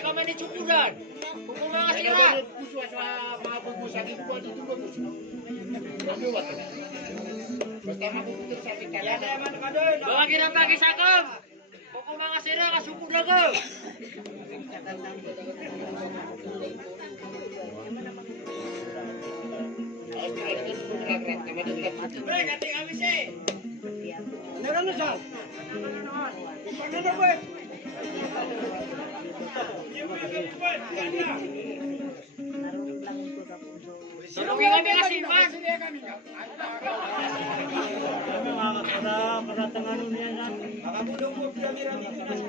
kasi kami ni Chupudan. Kung mga sira. Bawa kita pakai sakam. Kung mga sira kasupudan ko. Ganti kami sih. Meron na siya. Ano na ba? Tulungin kami kasi, Mas. Para tangan niya na. Makabulong mo pirami-rami ko na sa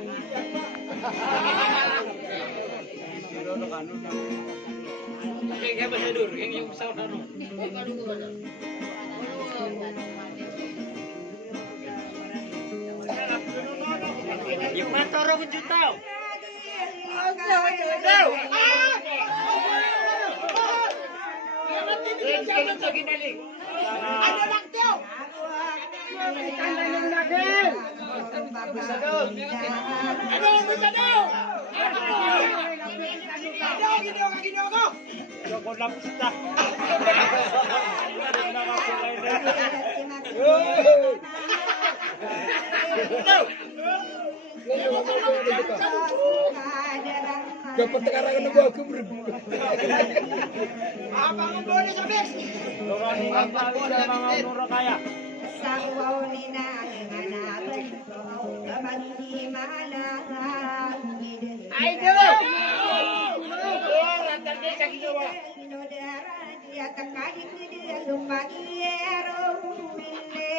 Kaya ba siya doon? Kaya yung sound ano? Yung matoro ko dyan tao. Ano lang daw? Ano ang gusto daw? Ginawa ko! Joko lang kita. Dapat sekarang nunggu aku berdua. Apa ang boleh sa bes? Mga kaya. Sa uwaw ni na hanapin ko, kapag Ay, dulu! Rantan dia sa ginawa. dia takadi dia lumagiero mille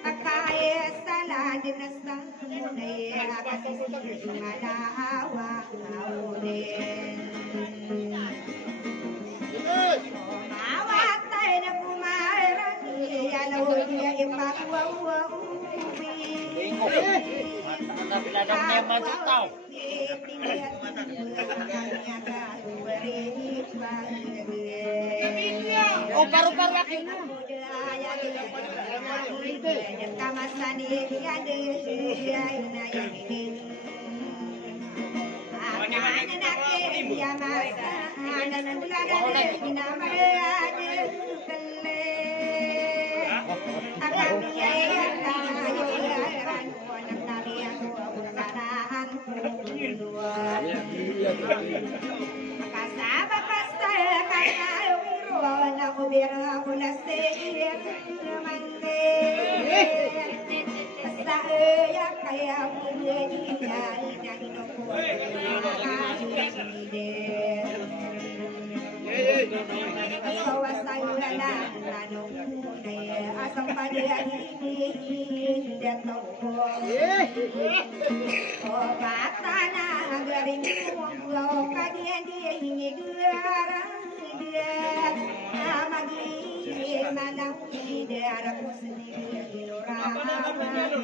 akaya salad na sa munay kasi malawa kaunin mawatay na kumaran yalaw niya ipakwawa Oh, paru-paru akin. Kasama pasta kaya uron ako bira ako na sir mande sa iya kaya punya dia na inoko kawasan na tanong kunay asang padaan ini datang ko oh bata na garing mo kadian dia hingi dua dia magi malam dia aku sendiri orang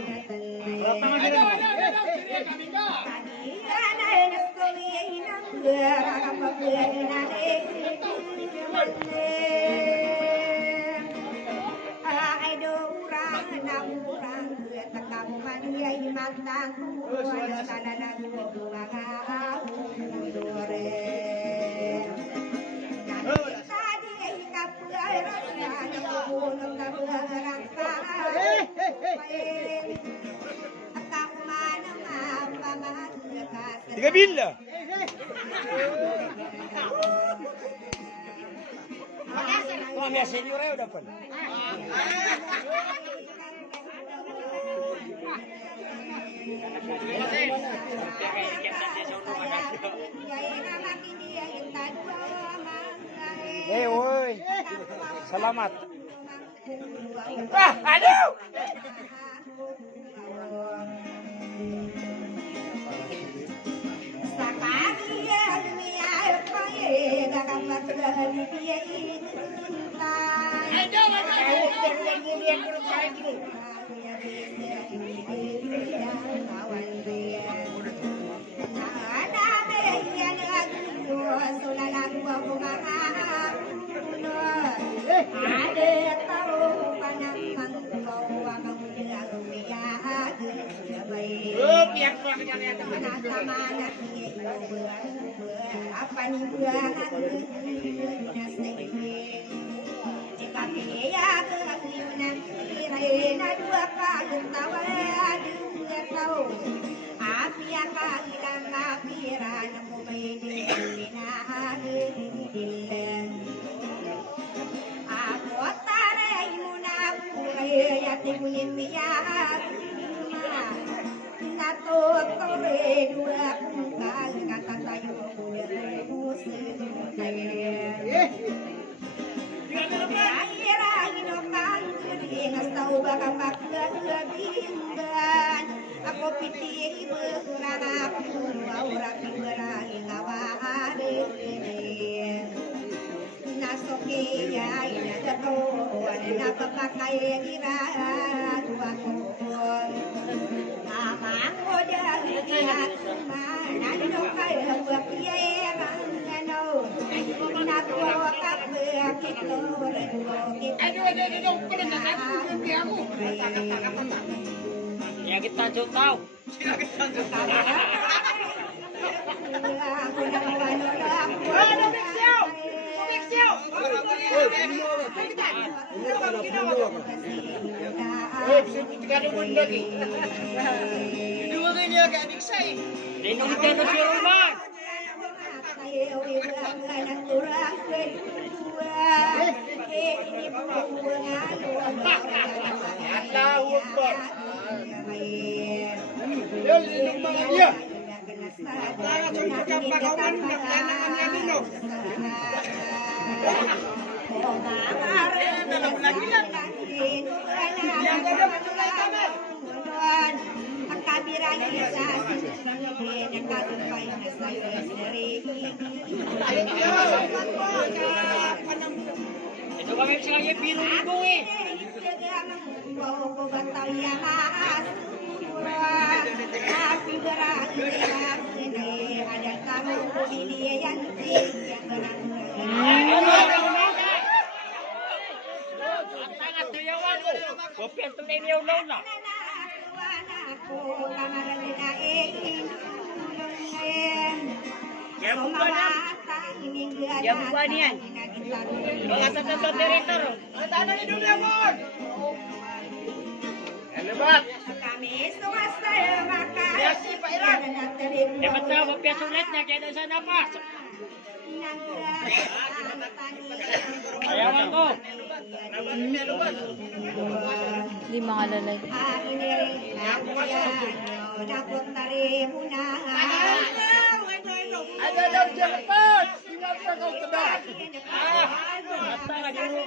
Tiga bila. Kau ambil senior ya udah pun. Woi, selamat. Ah, aduh. Biar apa nih buangan ya kaliunan iraina dua kali tawa dua tahu api akan makiran aku bayi aku tarai munaku ya tibunin biar nato tore dua kungkal kata tayo musuh aku pitih berkurang aku aura berani ngawar nasoke ya ina jato wana pakai gira dua kokon mama ngoda ya mana dokai buat dia ngano nato kabe kita Ya kita tahu. Itu kami bisa aja biru hidung eh. Api berani ada kamu pilih yang Kopi itu ini ulang. Ya bukan nian. Kata direktur. Tanah hidup ya, Bos. Lebat. Kami swasta makan. Ya si Pak Iran. Betul, kopi sulitnya kayak ada sana pas. Ayaw ako. Di mga lalay. Ada daw cepat. Tinggal kau kedak. Basta nga dulu.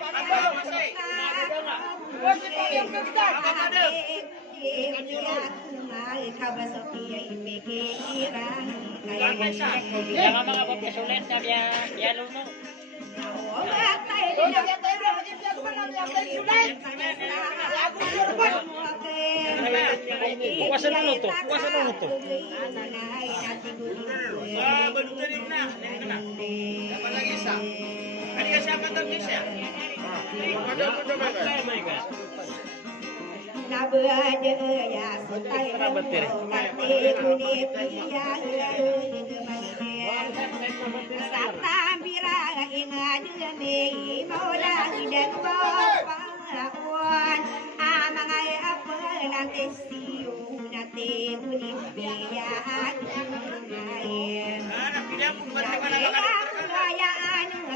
Yang mga kopi sulit na biya luno. Puwasan ano to? Puwasan ano to? Benutin na. Apa lagi isa? Ada siapa tadi siya?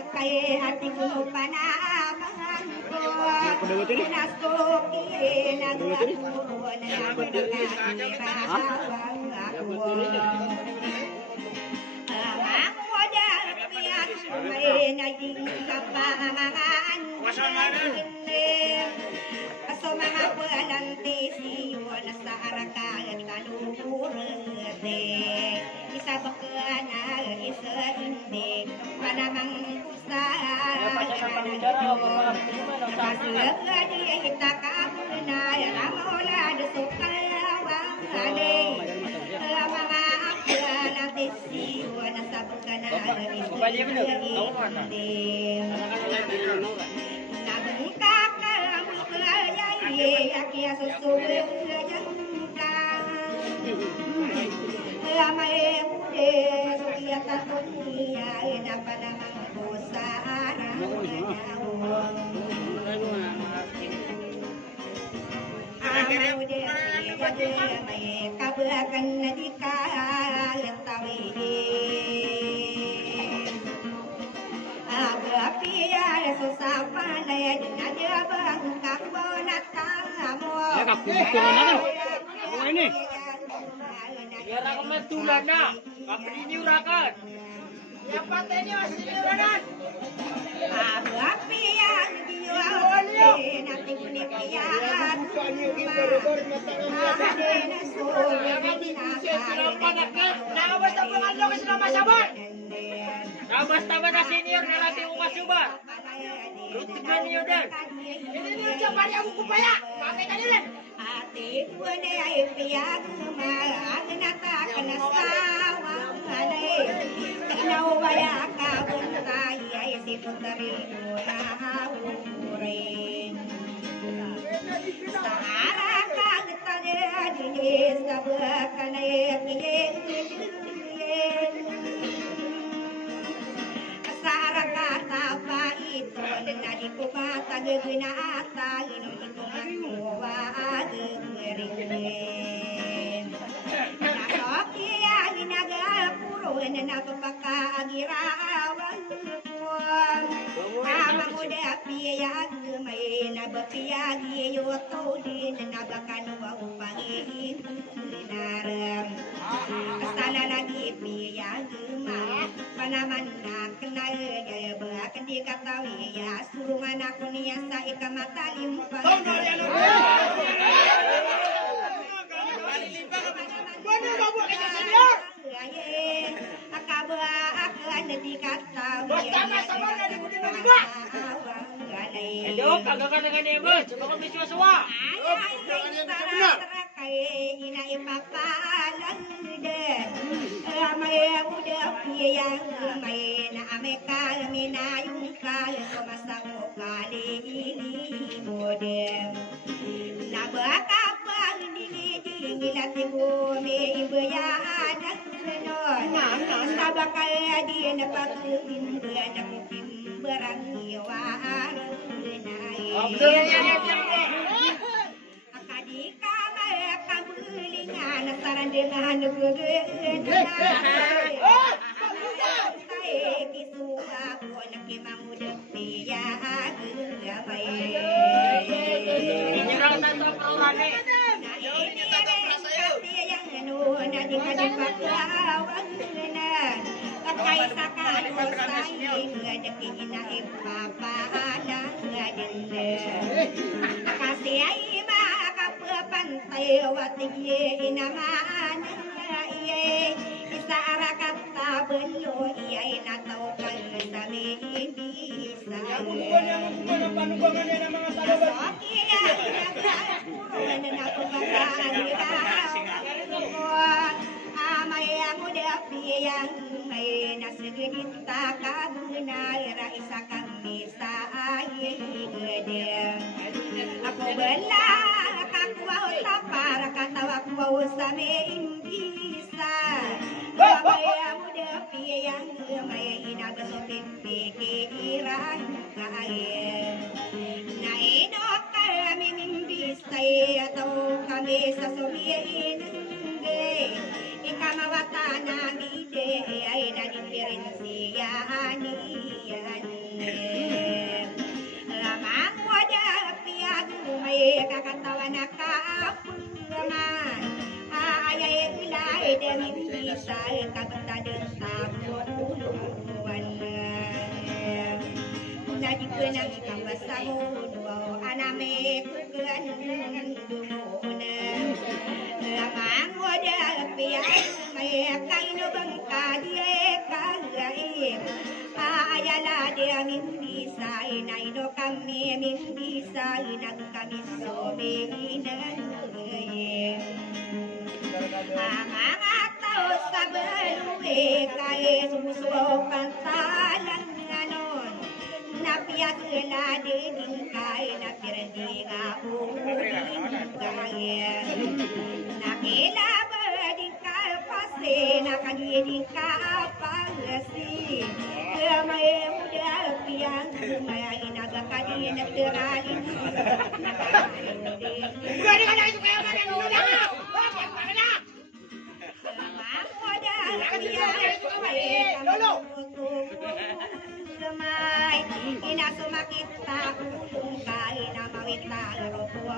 Kaya hati ko panaman ko nasokin ang ako na ako nakakasawang ako ako dapyan may naging kapangan kaso mga palante siyo na sa arakan talurete isa baka na isa hindi panamang kita kabuna ya mola de sukawang ale mga akala desi wana sabukana nabungkak mulaya ya kia susuwe yang may muli suyat at dunia na panamang kusaan may kabagan na di katawin agapiyar susapan na dinadabang kakbon at tamo ini. Biar aku metulan na. Kapag iniurakan. Yang patay niyo, siniranan. agapiyar diwan natin kunipiyan Nakabas na po ang lokis na masabar. Tama na senior na natin umasubat. Rutinan niyo din. Hindi niyo siya pari ako kupaya. Bakit ka nila? ate tuan ay piyag maag natakan sawang alay naubaya ka buntay ay si putaril mo na ure sa arakag tanay sa bakanay sa arakata pa ito na di ko matagaginaata inom ito magkuwa agagwerin nakokiya ginagapuro na napapakaagirawan ko amang udah piyag may nabapiyag iyoto din nabakanuwa upangin naram sana lagi piyag panaman na kenal gaya bahkan di katawi ya surungan aku niya sa ikamatalim pa Bueno, vamos a ese señor. akaba akan di katawi Basta masabar na di mo din magiba. Hello, kagak ka na ganyan. Coba kami suwa-suwa. Akadika mereka belingan saran dengan Menyerang satu peluang nih. Kasih ay makapapantai watigye naman iye isara kata belo iye natau kan sami bisa Bukan ang panubangan niya ng mga salabat. Okiya puro na amay ako dapiyang may nasagdita kabuna ira isa kami sa ayigedem ako bala kakwaw sa para katawa kwaw sa imbisa amay ako dapiyang may inagasotin pikiran kain nainok kami mimbisay atau kami sa sumiyin ikamawata namin ay na-diferensiyaan lamang wada piyag may kakatawa na kaapungaman ayay ulay demin bisa kabutadang sabot-uluan nadikunang kapasamod aname kugan dumunan lamang wada piyag may kaino bang kadye kagaib ayala de minisa inaino kami minisa inag kami sobinan mga tao sa baluwe kaya sumusuwaw pantalang anon napiyagla din kaya napirandi nga uling kaya nakilaba din ka pas sena kadiri kapalasi kemai muda piang maya inaga kadina teralin Udah di mana itu kayak mana dulu dah. Lemai ina sumakit ta ulung kai na mawita laro tua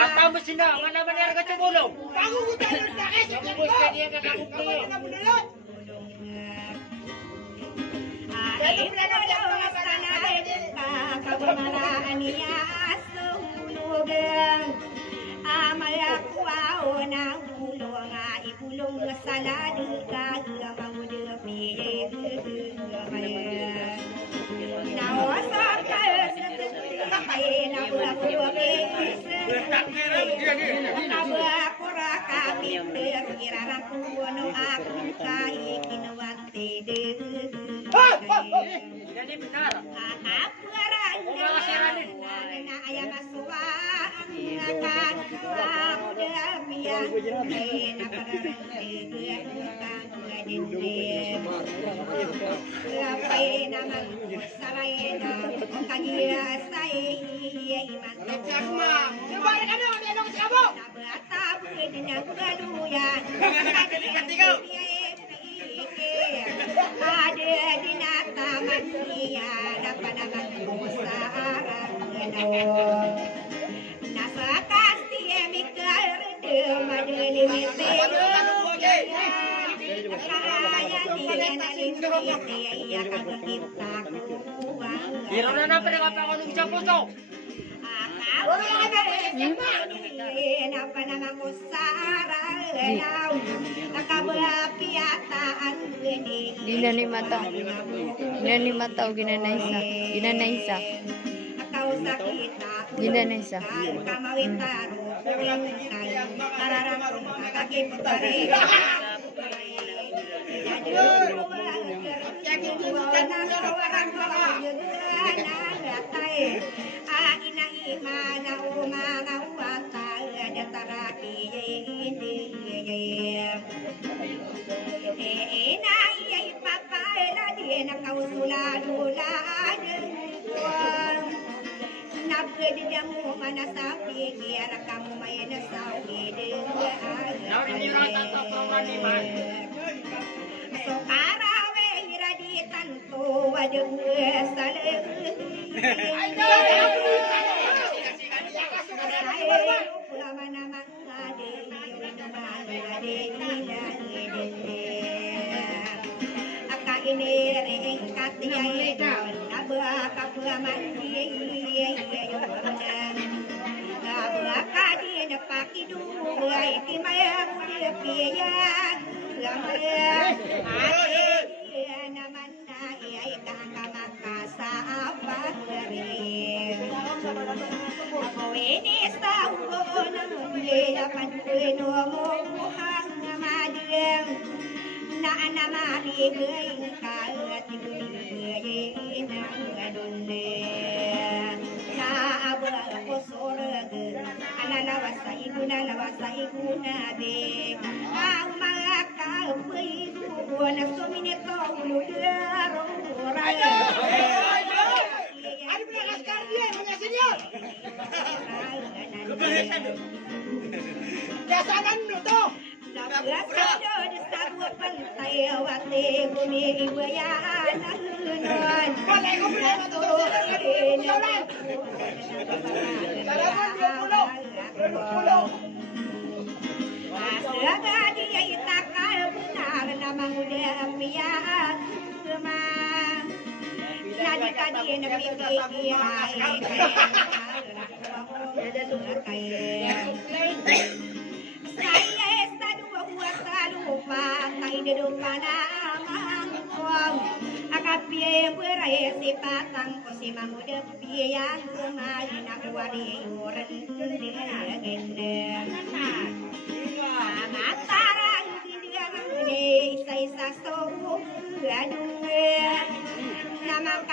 Kata mesin dah, mana benar kacau bolong. Kamu udah lupa Kamu bos dia ke kamu tuh. Jadi benar. Biro na na pala kapag ako siya puso. Ginanimataw. Ginanimataw, ginanaisa. Ginanaisa. Ginanaisa.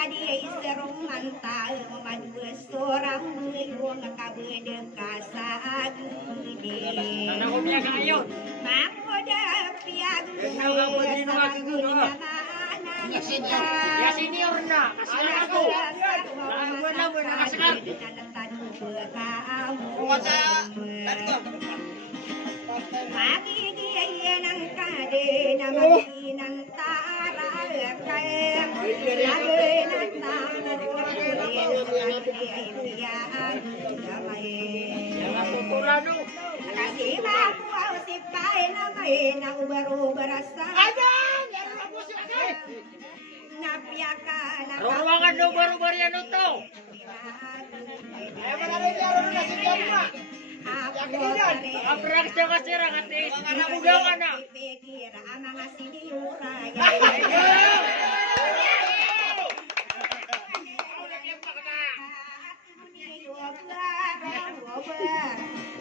dia serong mantal madu seorang belum kabedeng kasah gede. Tanah umnya kayon. Makoda piag Ya senior na. Kasih ako. Lawan na mo nakasakar. Mati dia nang kade na makinang taral kaya lagi nang tanong Jangan pupulano. kasi makuha si pae na may na ubar-ubar sa napiyaka na Ruangan do baru-baru yan to. Aprak siya kasi rakati. Bugangan na. mga siniyura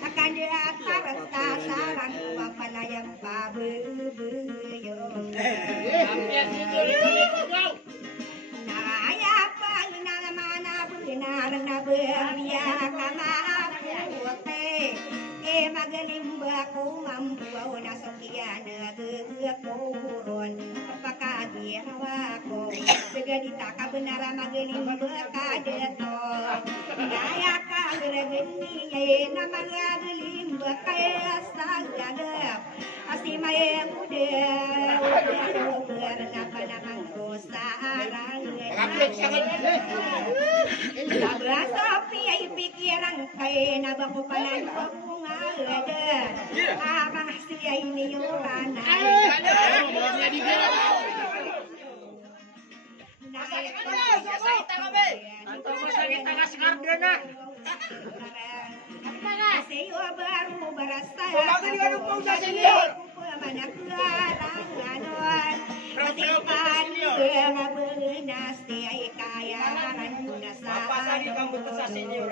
akan diatas sasaran papalayang pabebeyo naya pang nang mana benar na berbiya kamapuote magalimba ko mambuaw na sokian nagagurun pagkagirawa ko sagadita ka benara magalimba ka deto gaya ka gregeni na magalimba kaya sagagap asi may mude uber na panamang rosarang Nabrasa piyay pikiran kay nabako palan ada abang siya'y niyuranay Anto masakit ang askardo na. Sa'yo baru berasa Bakit di ka nung sa senior? Manaklarang Kasipan nga benas ay kayaran na sa Papasagi kang buta sa senior.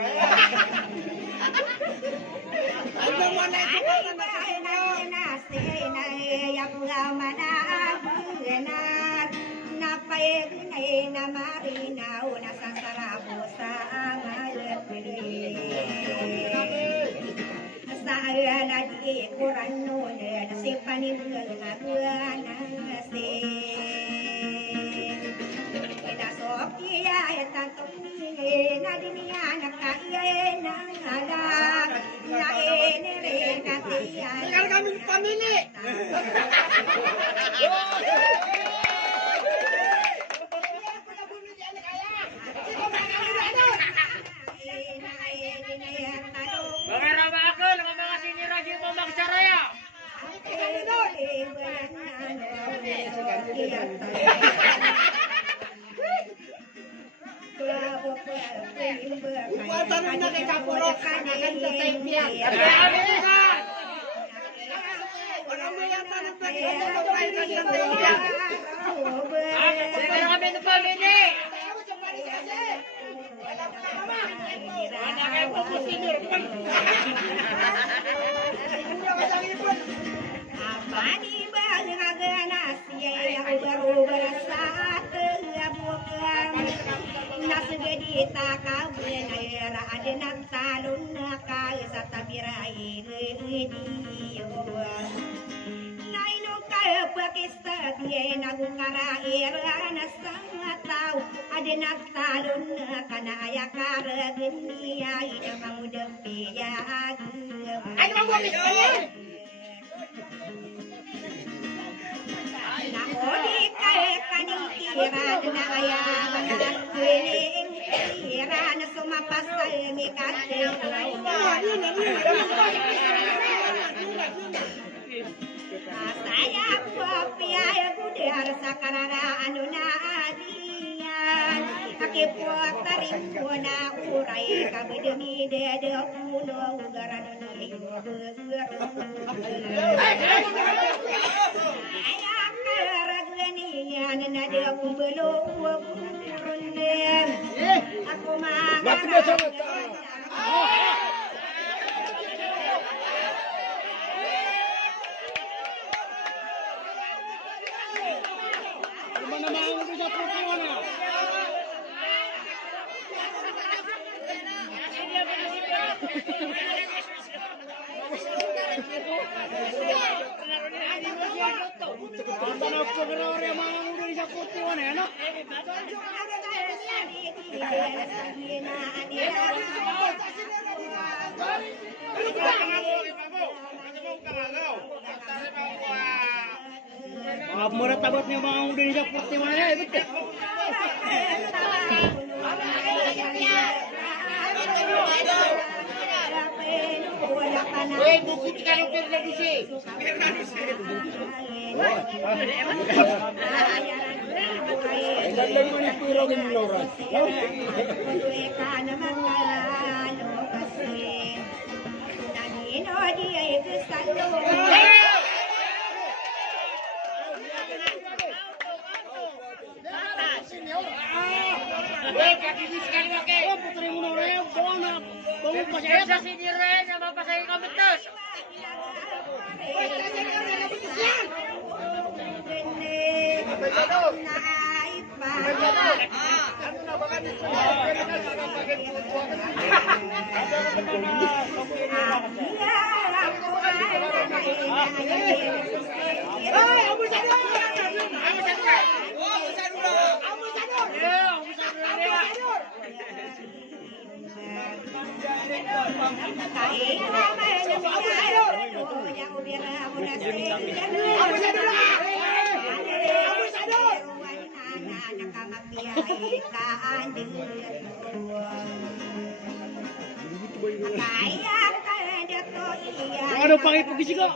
na marinaw na sa sarabo sa angalepili sa aladi kurano na si panibul nga buwana si inasok iya tanto ni na dunia na kaya na alam na enere katiya Tinggal kami pamili. Mangarama ako ng mga siniragi mo magsaraya. Tanong na kay Kapurok, kanakan sa tayo Orang yang tanong na kay Kapurok, kanakan sa tayo Sige kami ng pamili. Mana kayo po po sinir. Mani bang aganas ya ubar-ubar saat bukan nasgedita kabenera adenat talun nakal satabirai diyo naino kaya pakistat ye nagukara era nasangataw adenat talun kanaya karagenia ina mamudempi ya Ano ang wamis ko niya? Nakodi kay kaning tiran na ayaman at piling tiran na sumapasal ni kating saya po piyaya budar sa kararaan na adiyan kakipot tarim ko na uray kabedemi dede puno ugaran ni Karagunian na dia kumbelo kurunem aku mangan Murah tabatnya mau di seperti mana ya betul. Woi, buku kalau berdeduksi. Putri Munore, bona, bangun pasal sa siniren, nama pasal komentar. Ada pakai pergi juga.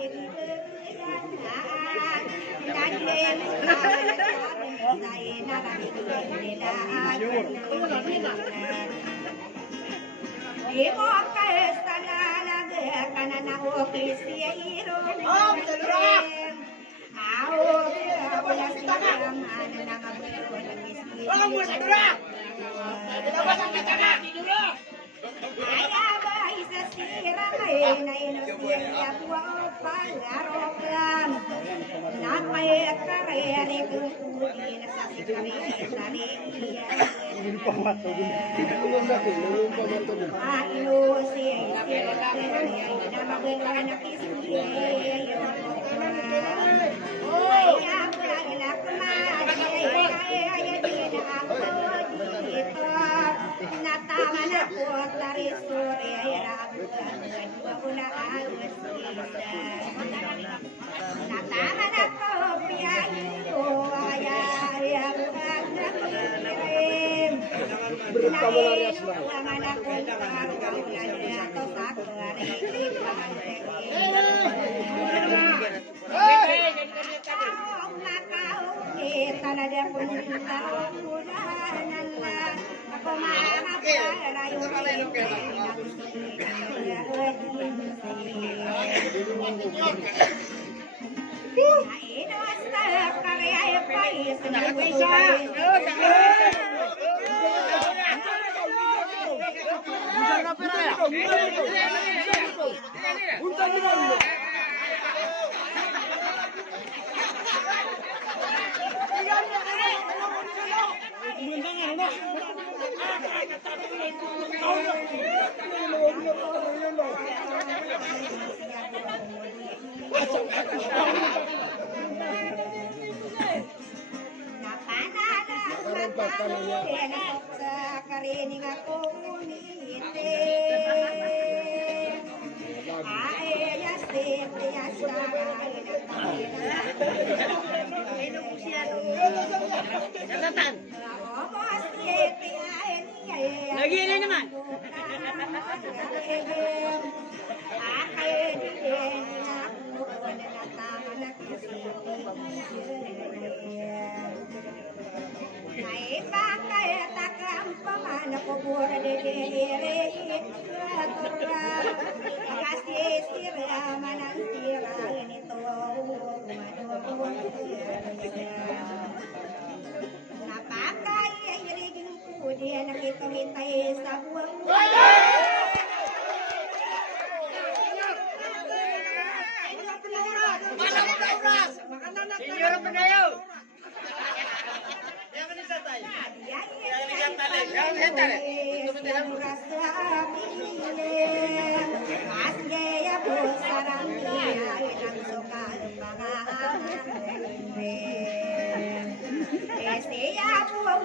Lagi ini naman.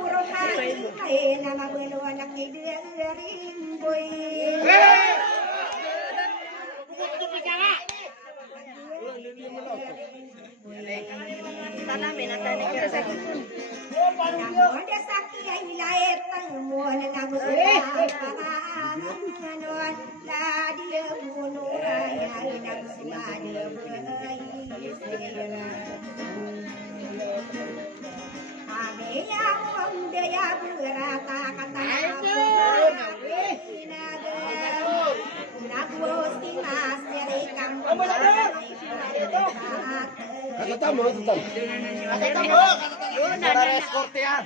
urang kain kay na mabunuan na kidiring boy. Namun desaki ay lahir tangmo na nagusulang panganon ladi bunuh ay nagusulan Ame yang pemdaya berata kata Nagusti mas dari kampung Kata tamu, kata tamu. Saudara eskortian.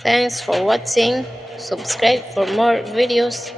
Thanks for watching. Subscribe for more videos.